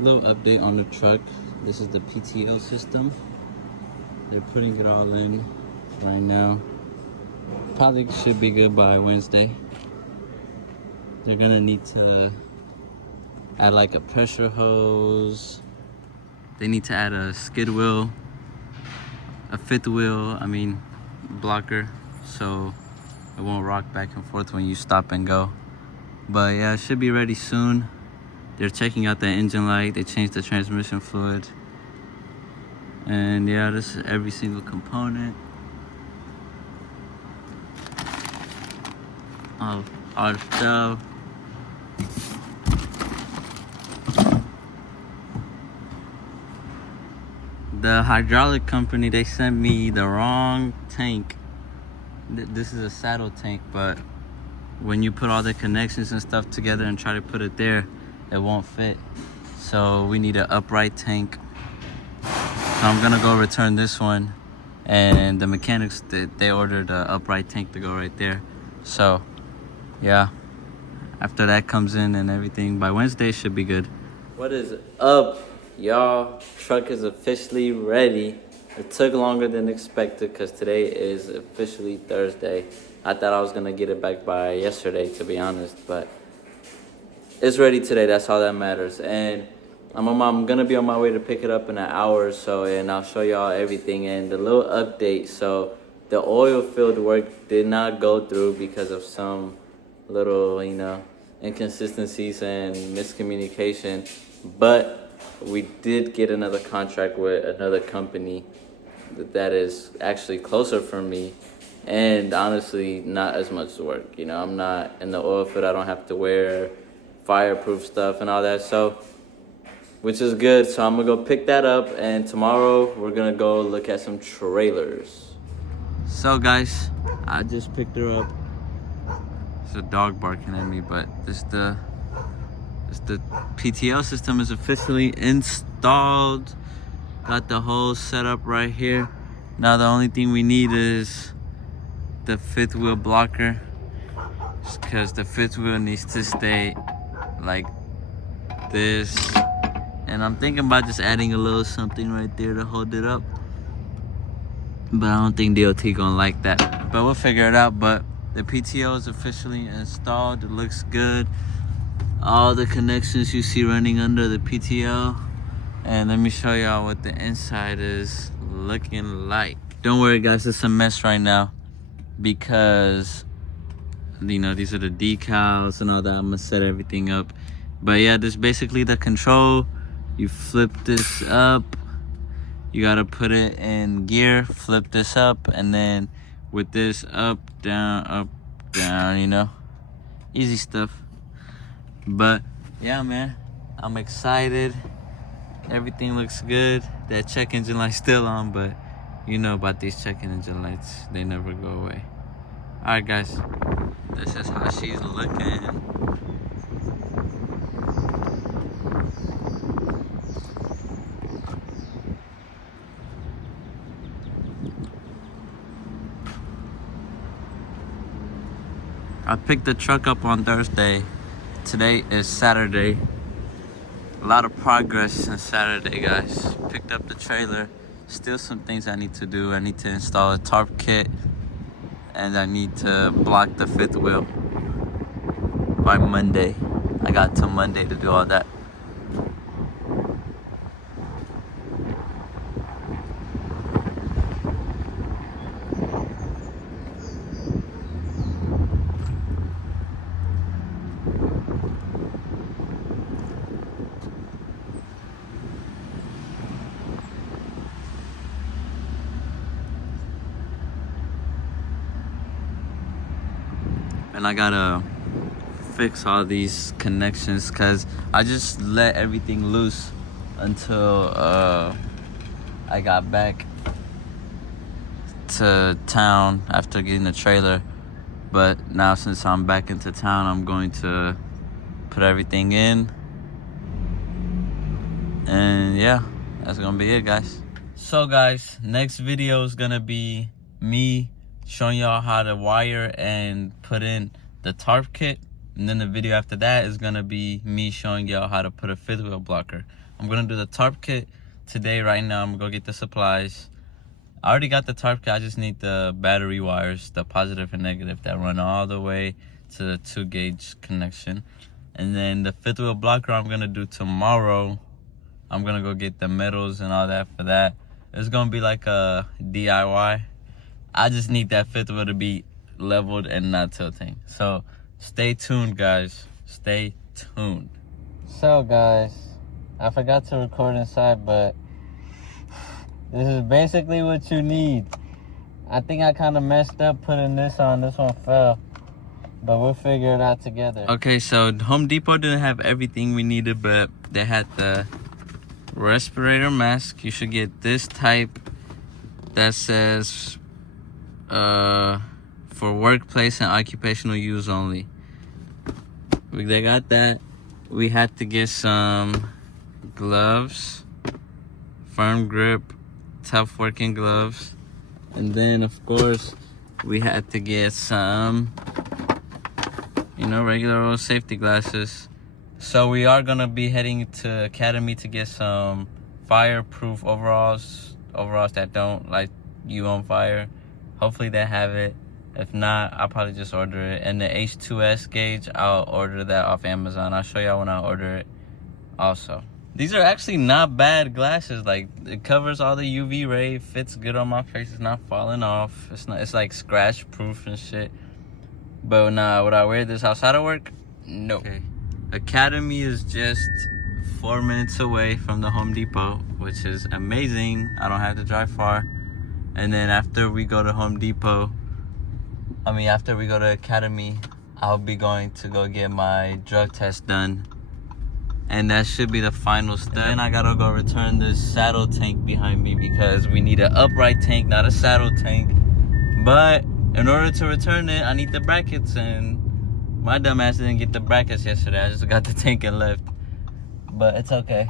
Little update on the truck. This is the PTO system. They're putting it all in right now. Probably should be good by Wednesday. They're gonna need to add like a pressure hose. They need to add a skid wheel, a fifth wheel, blocker, so it won't rock back and forth when you stop and go. But yeah, it should be ready soon. They're checking out the engine light. They changed the transmission fluid. And yeah, this is every single component of our stuff. The hydraulic company, they sent me the wrong tank. This is a saddle tank, but when you put all the connections and stuff together and try to put it there, it won't fit. So we need an upright tank. So I'm gonna go return this one, and the mechanics, they ordered an upright tank to go right there. So yeah, after that comes in and everything, by Wednesday should be good. What is up, y'all? Truck is officially ready. It took longer than expected because today is officially Thursday. I thought I was gonna get it back by yesterday, to be honest, but it's ready today. That's all that matters. And I'm gonna be on my way to pick it up in an hour or so, and I'll show y'all everything. And the little update, so the oil field work did not go through because of some little, inconsistencies and miscommunication, but we did get another contract with another company that is actually closer for me, and honestly not as much work. I'm not in the oil field. I don't have to wear fireproof stuff and all that, so which is good. So I'm gonna go pick that up, and tomorrow we're gonna go look at some trailers. So guys, I just picked her up. There's a dog barking at me, but the PTO system is officially installed. Got the whole setup right here. Now the only thing we need is the fifth wheel blocker, because the fifth wheel needs to stay like this. And I'm thinking about just adding a little something right there to hold it up, but I don't think DOT gonna like that, but we'll figure it out. But the PTO is officially installed. It looks good. All the connections you see running under the PTO. And let me show y'all what the inside is looking like. Don't worry guys, it's a mess right now because these are the decals and all that. I'm gonna set everything up. But yeah, this is basically the control. You flip this up, you gotta put it in gear, flip this up, and then with this up, down, easy stuff. But yeah, man, I'm excited. Everything looks good. That check engine light's still on, but you know about these check engine lights, they never go away. All right guys, this is how she's looking. I picked the truck up on Thursday. Today is Saturday. A lot of progress since Saturday, guys. Picked up the trailer. Still some things I need to do. I need to install a tarp kit, and I need to block the fifth wheel by Monday. I got till Monday to do all that. And I gotta fix all these connections because I just let everything loose until I got back to town after getting the trailer. But now since I'm back into town, I'm going to put everything in. And yeah, that's gonna be it, guys. So guys, next video is gonna be me showing y'all how to wire and put in the tarp kit, and then the video after that is gonna be me showing y'all how to put a fifth wheel blocker. I'm gonna do the tarp kit today. Right now, I'm gonna go get the supplies. I already got the tarp kit. I just need the battery wires, the positive and negative, that run all the way to the 2-gauge connection. And then the 5th wheel blocker I'm gonna do tomorrow. I'm gonna go get the metals and all that for that. It's gonna be like a DIY. I just need that 5th wheel to be leveled and not tilting. So stay tuned, guys. Stay tuned. So guys, I forgot to record inside, but this is basically what you need. I think I kind of messed up putting this on. This one fell, but we'll figure it out together. Okay, so Home Depot didn't have everything we needed, but they had the respirator mask. You should get this type that says for workplace and occupational use only. They got that. We had to get some gloves, firm grip, tough working gloves. And then of course we had to get some, regular old safety glasses. So we are gonna be heading to Academy to get some fireproof overalls that don't light you on fire. Hopefully they have it. If not, I'll probably just order it. And the H2S gauge, I'll order that off Amazon. I'll show y'all when I order it also. These are actually not bad glasses. Like, it covers all the UV ray, fits good on my face, it's not falling off. It's like scratch proof and shit. But nah, would I wear this outside of work? No. Okay. Academy is just 4 minutes away from the Home Depot, which is amazing. I don't have to drive far. And then after we go to Academy, I'll be going to go get my drug test done. And that should be the final step. And then I gotta go return this saddle tank behind me because we need an upright tank, not a saddle tank. But in order to return it, I need the brackets, and my dumb ass didn't get the brackets yesterday. I just got the tank and left. But it's okay.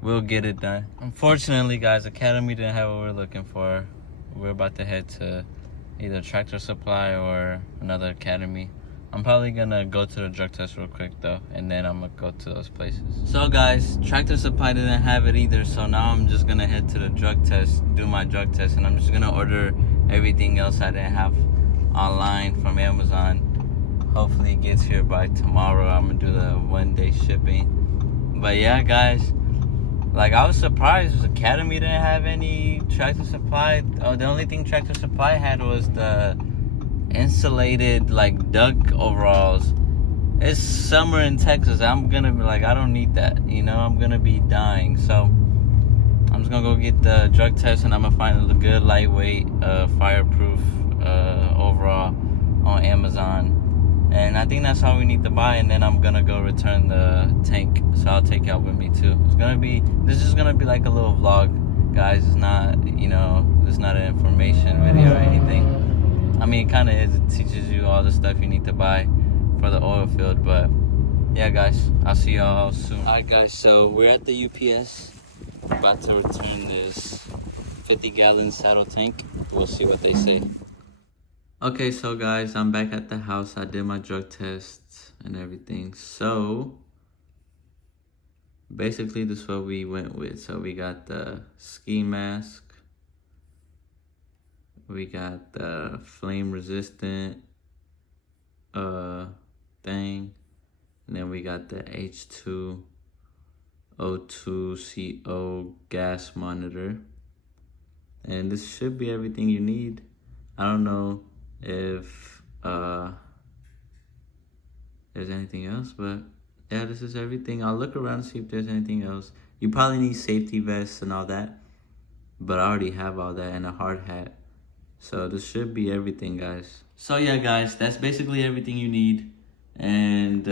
We'll get it done. Unfortunately, guys, Academy didn't have what we're looking for. We're about to head to either Tractor Supply or another Academy. I'm probably gonna go to the drug test real quick though, and then I'm gonna go to those places. So guys, Tractor Supply didn't have it either, so now I'm just gonna head to the drug test, do my drug test, and I'm just gonna order everything else I didn't have online from Amazon. Hopefully it gets here by tomorrow. I'm gonna do the 1-day shipping. But yeah, guys, like, I was surprised Academy didn't have any Tractor Supply. Oh, the only thing Tractor Supply had was the insulated, like, duck overalls. It's summer in Texas. I'm gonna be like, I don't need that, I'm gonna be dying. So I'm just gonna go get the drug test, and I'm gonna find a good lightweight fireproof overall on Amazon. And I think that's all we need to buy, and then I'm gonna go return the tank. So I'll take y'all with me too. This is gonna be like a little vlog, guys. It's not, it's not an information video or anything. I mean, it kind of is. It teaches you all the stuff you need to buy for the oil field. But yeah, guys, I'll see y'all soon. All right, guys. So we're at the UPS, about to return this 50-gallon saddle tank. We'll see what they say. Okay, so guys, I'm back at the house. I did my drug tests and everything. So basically, this is what we went with. So we got the ski mask. We got the flame resistant thing. And then we got the H2O2CO gas monitor. And this should be everything you need. I don't know if there's anything else, but yeah, this is everything. I'll look around and see if there's anything else. You probably need safety vests and all that, but I already have all that and a hard hat. So this should be everything, guys. So yeah, guys, that's basically everything you need. And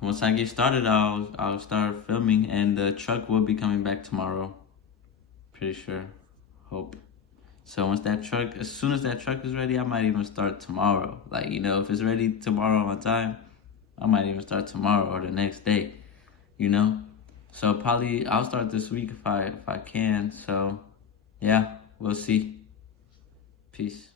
once I get started, I'll start filming, and the truck will be coming back tomorrow. Pretty sure. Hope. So as soon as that truck is ready, I might even start tomorrow. Like, if it's ready tomorrow on time, I might even start tomorrow or the next day, So probably I'll start this week if I can. So yeah, we'll see. Peace.